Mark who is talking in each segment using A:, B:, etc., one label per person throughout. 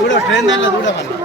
A: Duro, tren de dura
B: mano.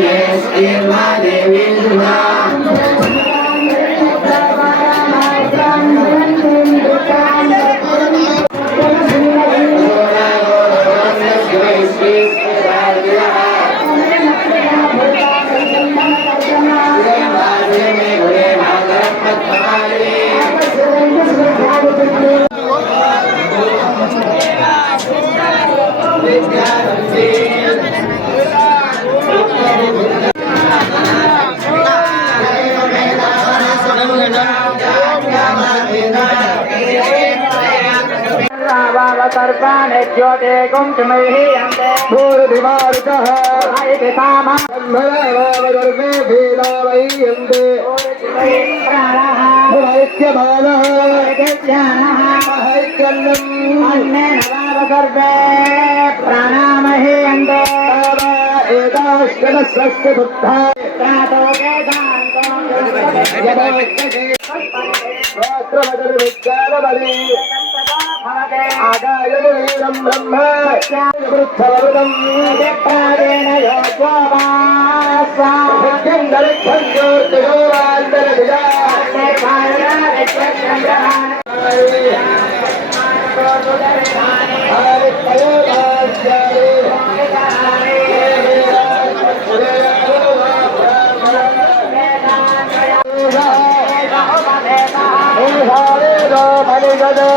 A: Yes, dear
B: my dear,
A: सर्वाणि
B: ज्योते
A: कुङ्कुमैः
B: भूरिधिमारुतः
A: ब्रह्मणावदर्भे भीलावयन्ते भवैक्यभावः महैक्यन्नम्
B: अन्ने नवावसर्वे
A: प्राणा जनस्य
B: बुद्धायत्रमजनिविज्ञानबले
A: आगाय
B: वीरं ब्रह्म वृद्धवरुदं
A: प्राणेन योग्योवान्तरभिजा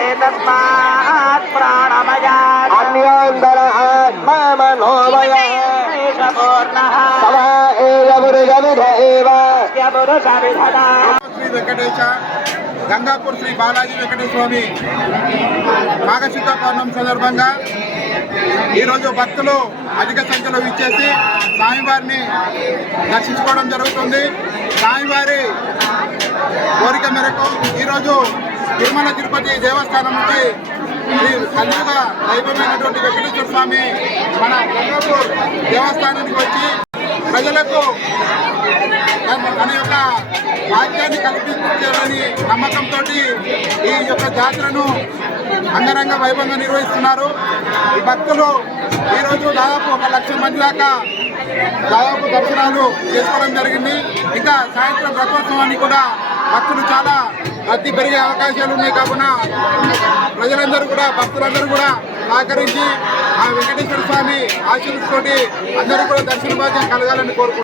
A: स्वा
B: సత్యం దరిక్షం జ్యోతిరోరాంతరజా
A: एतस्मात् प्राणमयात्
B: అన్యోందర ఆత్మా మనోమయ
A: पूर्णः
B: తవ ఏవ మృగవిధ ఏవ
A: पुरुषविधदा
C: శ్రీ వెంకటేశ గంగాపూర్ శ్రీ బాలాజీ వెంకటేశ్వర స్వామి మాఘశుద్ధ పౌర్ణమి సందర్భంగా ఈరోజు భక్తులు అధిక సంఖ్యలో ఇచ్చేసి స్వామివారిని దర్శించుకోవడం జరుగుతుంది స్వామివారి కోరిక మేరకు ఈరోజు తిరుమల తిరుపతి దేవస్థానం నుంచి కలియుగ దైవమైనటువంటి వెంకటేశ్వర స్వామి మన గంగాపూర్ దేవస్థానానికి వచ్చి ప్రజలకు తన- యొక్క వాక్యాన్ని కల్పించాలని నమ్మకంతో ఈ యొక్క జాతరను అంగరంగ వైభవంగా నిర్వహిస్తున్నారు. ఈ భక్తులు ఈరోజు దాదాపు ఒక లక్ష మంది దాకా దాదాపు దర్శనాలు చేసుకోవడం జరిగింది. ఇంకా సాయంత్రం రథోత్సవానికి కూడా భక్తులు చాలా రద్దీ పెరిగే అవకాశాలు ఉన్నాయి కావున ప్రజలందరూ కూడా భక్తులందరూ కూడా సహకరించి ఆ వెంకటేశ్వర స్వామి ఆశీస్సుతోటి అందరూ కూడా దర్శన భాగ్యం కలగాలని కోరుకుంటున్నారు